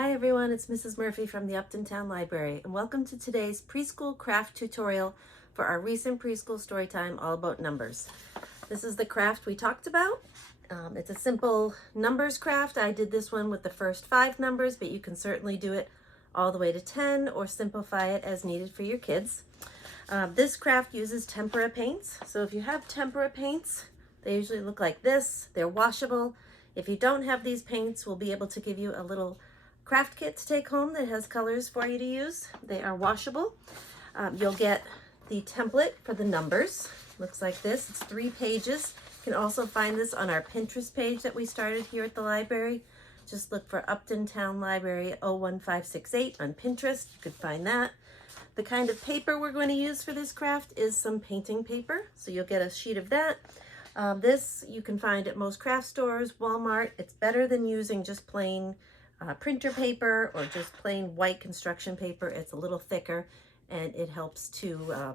Hi everyone, it's Mrs. Murphy from the Upton Town Library, and welcome to today's preschool craft tutorial for our recent preschool story time all about numbers. This is the craft we talked about. It's a simple numbers craft. I did this one with the first 5 numbers, but you can certainly do it all the way to 10 or simplify it as needed for your kids. This craft uses tempera paints. So if you have tempera paints, they usually look like this. They're washable. If you don't have these paints, we'll be able to give you a little craft kit to take home that has colors for you to use. They are washable. You'll get the template for the numbers. Looks like this. It's 3 pages. You can also find this on our Pinterest page that we started here at the library. Just look for Upton Town Library 01568 on Pinterest. You could find that. The kind of paper we're going to use for this craft is some painting paper. So you'll get a sheet of that. This you can find at most craft stores, Walmart. It's better than using just plain printer paper or just plain white construction paper. It's a little thicker and it helps to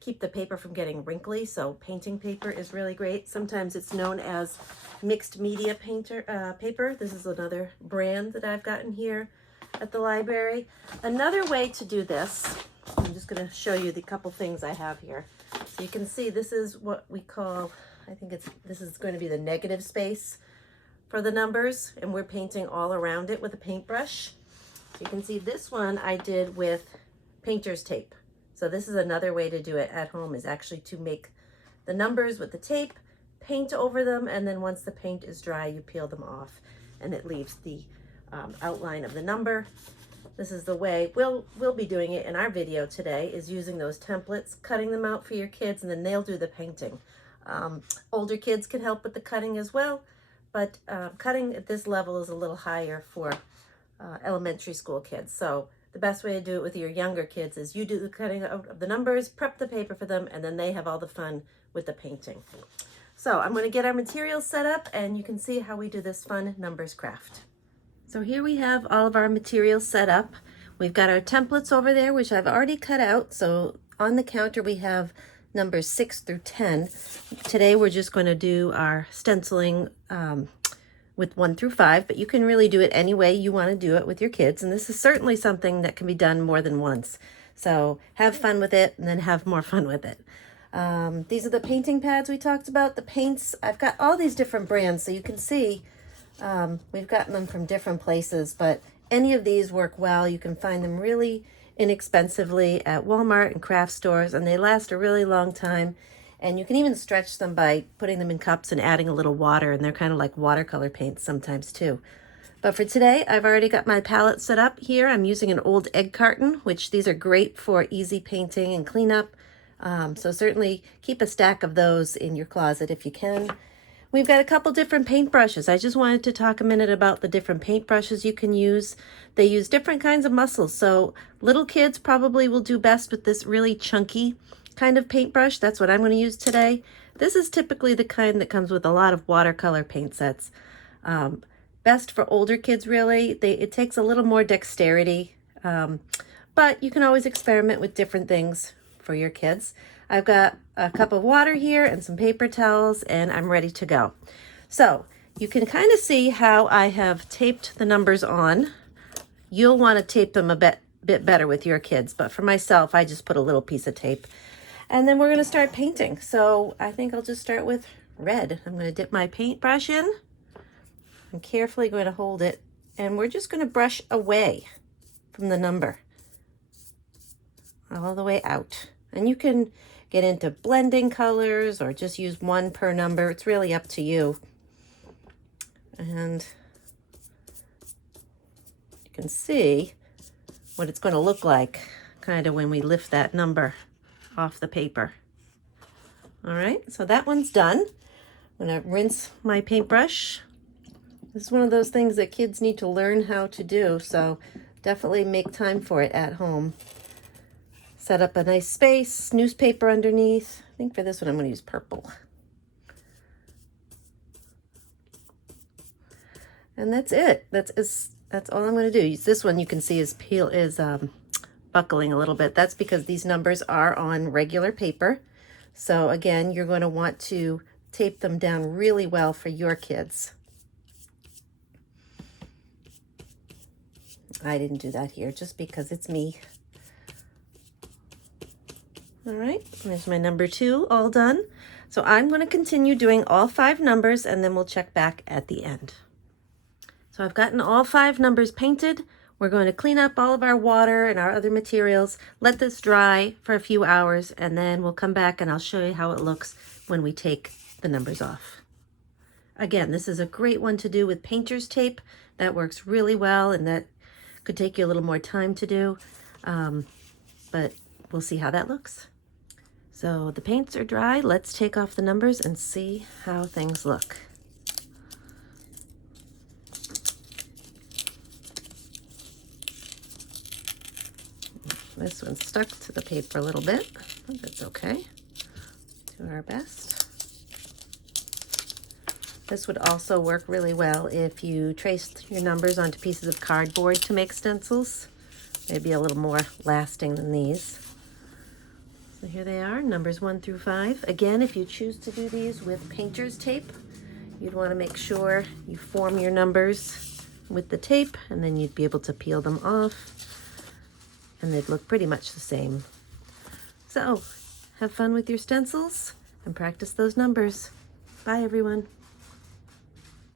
keep the paper from getting wrinkly. So painting paper is really great. Sometimes it's known as mixed media paper. This is another brand that I've gotten here at the library. Another way to do this, I'm just going to show you the couple things I have here. So you can see this is what we call, this is going to be the negative space for the numbers, and we're painting all around it with a paintbrush. So you can see this one I did with painter's tape. So this is another way to do it at home, is actually to make the numbers with the tape, paint over them, and then once the paint is dry, you peel them off and it leaves the outline of the number. This is the way we'll be doing it in our video today, is using those templates, cutting them out for your kids, and then they'll do the painting. Older kids can help with the cutting as well, but cutting at this level is a little higher for elementary school kids. So the best way to do it with your younger kids is you do the cutting of the numbers, prep the paper for them, and then they have all the fun with the painting. So I'm going to get our materials set up and you can see how we do this fun numbers craft. So here we have all of our materials set up. We've got our templates over there, which I've already cut out. So on the counter we have numbers 6 through 10. Today we're just going to do our stenciling with 1 through 5, but you can really do it any way you want to do it with your kids. And this is certainly something that can be done more than once. So have fun with it and then have more fun with it. These are the painting pads we talked about. The paints, I've got all these different brands, so you can see we've gotten them from different places, but any of these work well. You can find them really inexpensively at Walmart and craft stores, and they last a really long time. And you can even stretch them by putting them in cups and adding a little water, and they're kind of like watercolor paints sometimes too. But for today, I've already got my palette set up here. I'm using an old egg carton, which these are great for easy painting and cleanup. So certainly keep a stack of those in your closet if you can. We've got a couple different paint brushes. I just wanted to talk a minute about the different paint brushes you can use. They use different kinds of muscles. So little kids probably will do best with this really chunky kind of paintbrush. That's what I'm going to use today. This is typically the kind that comes with a lot of watercolor paint sets. Best for older kids, really. It takes a little more dexterity, but you can always experiment with different things for your kids. I've got a cup of water here and some paper towels, and I'm ready to go. So you can kind of see how I have taped the numbers on. You'll want to tape them a bit better with your kids, but for myself, I just put a little piece of tape. And then we're going to start painting. So I think I'll just start with red. I'm going to dip my paintbrush in. I'm carefully going to hold it, and we're just going to brush away from the number all the way out. And you can get into blending colors or just use one per number. It's really up to you. And you can see what it's going to look like kind of when we lift that number off the paper. All right, so that one's done. I'm going to rinse my paintbrush. This is one of those things that kids need to learn how to do, so definitely make time for it at home. Set up a nice space, newspaper underneath. I think for this one I'm going to use purple. And that's it. That's all I'm going to do. This one you can see is buckling a little bit. That's because these numbers are on regular paper. So again, you're going to want to tape them down really well for your kids. I didn't do that here just because it's me. All right, there's my number 2 all done. So I'm going to continue doing all 5 numbers and then we'll check back at the end. So I've gotten all 5 numbers painted. We're going to clean up all of our water and our other materials, let this dry for a few hours, and then we'll come back and I'll show you how it looks when we take the numbers off. Again, this is a great one to do with painter's tape. That works really well, and that could take you a little more time to do, but we'll see how that looks. So the paints are dry. Let's take off the numbers and see how things look. This one's stuck to the paper a little bit, but that's okay. Do our best. This would also work really well if you traced your numbers onto pieces of cardboard to make stencils. They'd be a little more lasting than these. So here they are, numbers 1 through 5. Again, if you choose to do these with painter's tape, you'd want to make sure you form your numbers with the tape, and then you'd be able to peel them off, and they'd look pretty much the same. So, have fun with your stencils and practice those numbers. Bye, everyone.